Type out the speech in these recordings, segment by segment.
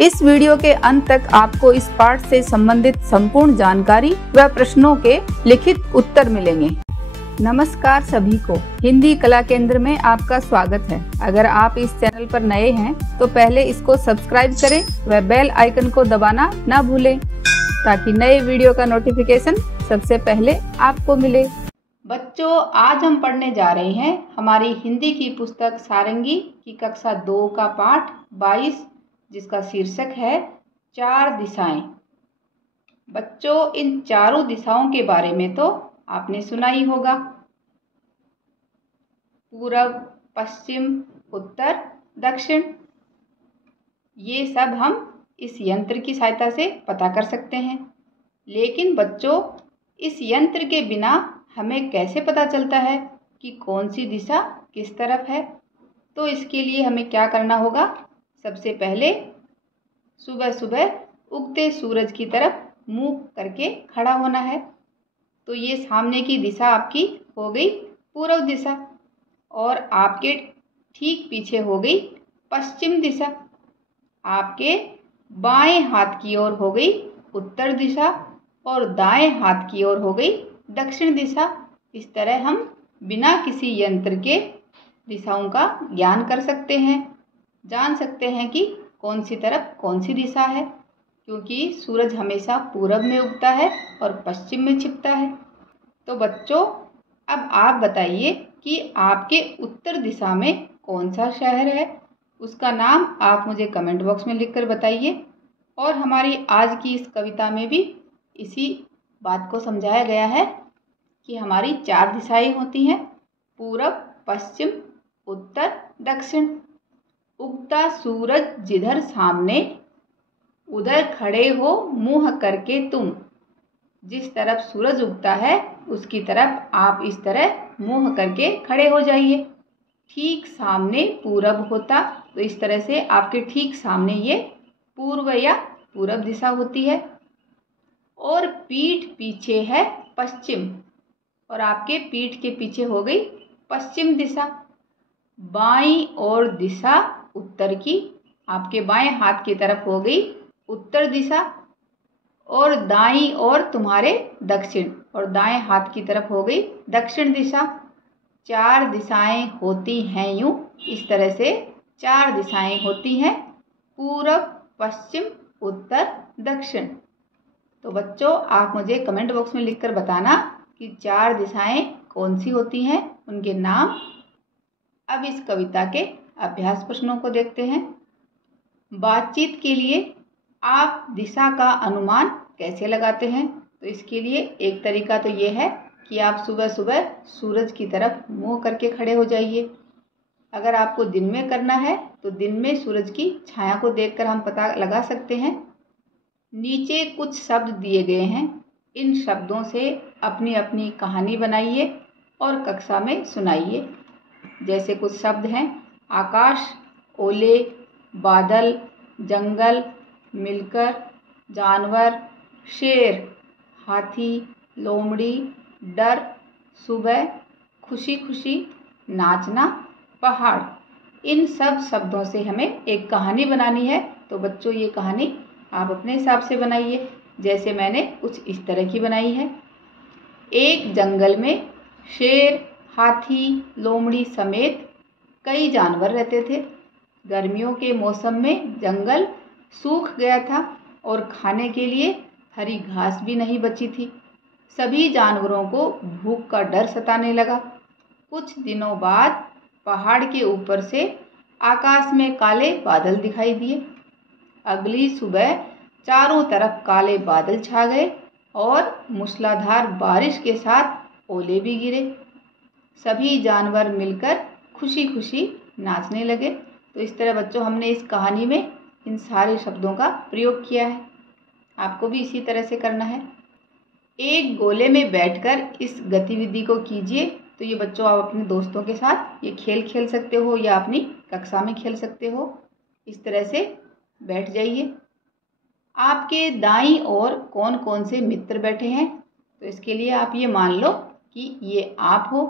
इस वीडियो के अंत तक आपको इस पाठ से संबंधित संपूर्ण जानकारी व प्रश्नों के लिखित उत्तर मिलेंगे। नमस्कार सभी को, हिंदी कला केंद्र में आपका स्वागत है। अगर आप इस चैनल पर नए हैं तो पहले इसको सब्सक्राइब करें व बेल आइकन को दबाना ना भूलें ताकि नए वीडियो का नोटिफिकेशन सबसे पहले आपको मिले। बच्चों, आज हम पढ़ने जा रहे हैं हमारी हिंदी की पुस्तक सारंगी की कक्षा 2 का पाठ 22, जिसका शीर्षक है 4 दिशाएं। बच्चों, इन चारों दिशाओं के बारे में तो आपने सुना ही होगा। पूरब, पश्चिम, उत्तर, दक्षिण। ये सब हम इस यंत्र की सहायता से पता कर सकते हैं। लेकिन बच्चों, इस यंत्र के बिना हमें कैसे पता चलता है कि कौन सी दिशा किस तरफ है? तो इसके लिए हमें क्या करना होगा? सबसे पहले सुबह सुबह उगते सूरज की तरफ मुंह करके खड़ा होना है। तो ये सामने की दिशा आपकी हो गई पूर्व दिशा और आपके ठीक पीछे हो गई पश्चिम दिशा। आपके बाएं हाथ की ओर हो गई उत्तर दिशा और दाएं हाथ की ओर हो गई दक्षिण दिशा। इस तरह हम बिना किसी यंत्र के दिशाओं का ज्ञान कर सकते हैं, जान सकते हैं कि कौन सी तरफ कौन सी दिशा है, क्योंकि सूरज हमेशा पूरब में उगता है और पश्चिम में छिपता है। तो बच्चों, अब आप बताइए कि आपके उत्तर दिशा में कौन सा शहर है? उसका नाम आप मुझे कमेंट बॉक्स में लिखकर बताइए। और हमारी आज की इस कविता में भी इसी बात को समझाया गया है कि हमारी 4 दिशाएं होती हैं: पूरब, पश्चिम, उत्तर, दक्षिण। उगता सूरज जिधर सामने, उधर खड़े हो मुंह करके तुम। जिस तरफ सूरज उगता है उसकी तरफ आप इस तरह मुंह करके खड़े हो जाइए। ठीक सामने पूरब होता तो इस तरह से आपके ठीक सामने ये पूर्व या पूरब दिशा होती है। और पीठ पीछे है पश्चिम और आपके पीठ के पीछे हो गई पश्चिम दिशा। बाईं ओर दिशा उत्तर की, आपके बाएं हाथ की तरफ हो गई उत्तर दिशा और दाईं ओर तुम्हारे दक्षिण और दाएं हाथ की तरफ हो गई दक्षिण दिशा। 4 दिशाएं होती हैं यूं, इस तरह से 4 दिशाएं होती हैं: पूरब, पश्चिम, उत्तर, दक्षिण। तो बच्चों, आप मुझे कमेंट बॉक्स में लिखकर बताना कि 4 दिशाएं कौन सी होती हैं, उनके नाम। अब इस कविता के अभ्यास प्रश्नों को देखते हैं। बातचीत के लिए आप दिशा का अनुमान कैसे लगाते हैं? तो इसके लिए एक तरीका तो ये है कि आप सुबह सुबह सूरज की तरफ मुंह करके खड़े हो जाइए। अगर आपको दिन में करना है तो दिन में सूरज की छाया को देखकर हम पता लगा सकते हैं। नीचे कुछ शब्द दिए गए हैं, इन शब्दों से अपनी अपनी कहानी बनाइए और कक्षा में सुनाइए। जैसे कुछ शब्द हैं: आकाश, ओले, बादल, जंगल, मिलकर, जानवर, शेर, हाथी, लोमड़ी, डर, सुबह, खुशी खुशी, नाचना, पहाड़। इन सब शब्दों से हमें एक कहानी बनानी है। तो बच्चों, ये कहानी आप अपने हिसाब से बनाइए। जैसे मैंने कुछ इस तरह की बनाई है। एक जंगल में शेर, हाथी, लोमड़ी समेत कई जानवर रहते थे। गर्मियों के मौसम में जंगल सूख गया था और खाने के लिए हरी घास भी नहीं बची थी। सभी जानवरों को भूख का डर सताने लगा। कुछ दिनों बाद पहाड़ के ऊपर से आकाश में काले बादल दिखाई दिए। अगली सुबह चारों तरफ काले बादल छा गए और मूसलाधार बारिश के साथ ओले भी गिरे। सभी जानवर मिलकर खुशी खुशी नाचने लगे। तो इस तरह बच्चों, हमने इस कहानी में इन सारे शब्दों का प्रयोग किया है। आपको भी इसी तरह से करना है। एक गोले में बैठकर इस गतिविधि को कीजिए। तो ये बच्चों, आप अपने दोस्तों के साथ ये खेल खेल सकते हो या अपनी कक्षा में खेल सकते हो। इस तरह से बैठ जाइए। आपके दाईं ओर कौन कौन से मित्र बैठे हैं? तो इसके लिए आप ये मान लो कि ये आप हो।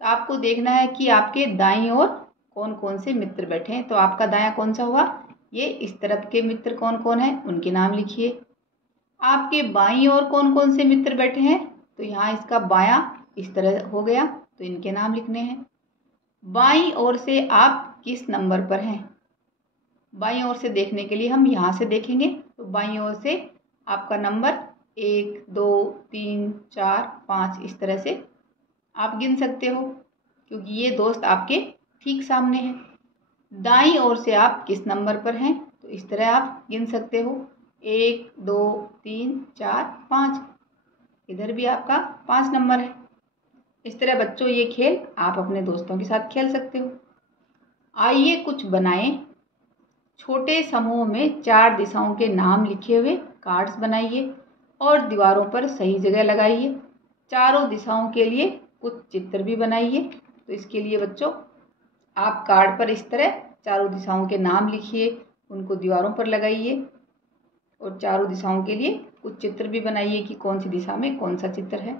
तो आपको देखना है कि आपके दाईं ओर कौन कौन से मित्र बैठे हैं। तो आपका दायां कौन सा हुआ? ये इस तरफ के मित्र कौन कौन हैं उनके नाम लिखिए। आपके बाईं ओर कौन कौन से मित्र बैठे हैं, तो यहाँ इसका बायां इस तरह हो गया, तो इनके नाम लिखने हैं। बाईं ओर से आप किस नंबर पर हैं, बाईं ओर से देखने के लिए हम यहाँ से देखेंगे, तो बाईं ओर से आपका नंबर 1 2 3 4 5 इस तरह से आप गिन सकते हो, क्योंकि ये दोस्त आपके ठीक सामने हैं। दाईं ओर से आप किस नंबर पर हैं, तो इस तरह आप गिन सकते हो 1 2 3 4 5, इधर भी आपका 5 नंबर है। इस तरह बच्चों ये खेल आप अपने दोस्तों के साथ खेल सकते हो। आइए कुछ बनाएं। छोटे समूह में 4 दिशाओं के नाम लिखे हुए कार्ड्स बनाइए और दीवारों पर सही जगह लगाइए। चारों दिशाओं के लिए कुछ चित्र भी बनाइए। तो इसके लिए बच्चों आप कार्ड पर इस तरह चारों दिशाओं के नाम लिखिए, उनको दीवारों पर लगाइए और चारों दिशाओं के लिए कुछ चित्र भी बनाइए कि कौन सी दिशा में कौन सा चित्र है।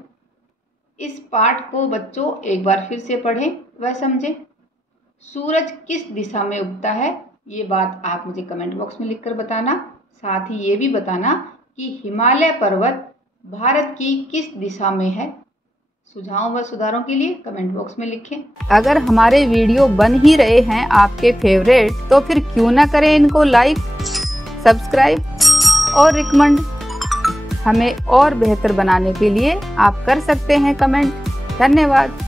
इस पाठ को बच्चों एक बार फिर से पढ़ें व समझें। सूरज किस दिशा में उगता है, ये बात आप मुझे कमेंट बॉक्स में लिखकर बताना। साथ ही ये भी बताना कि हिमालय पर्वत भारत की किस दिशा में है। सुझावों व सुधारों के लिए कमेंट बॉक्स में लिखें। अगर हमारे वीडियो बन ही रहे हैं आपके फेवरेट, तो फिर क्यों ना करें इनको लाइक, सब्सक्राइब और रिकमेंड। हमें और बेहतर बनाने के लिए आप कर सकते हैं कमेंट। धन्यवाद।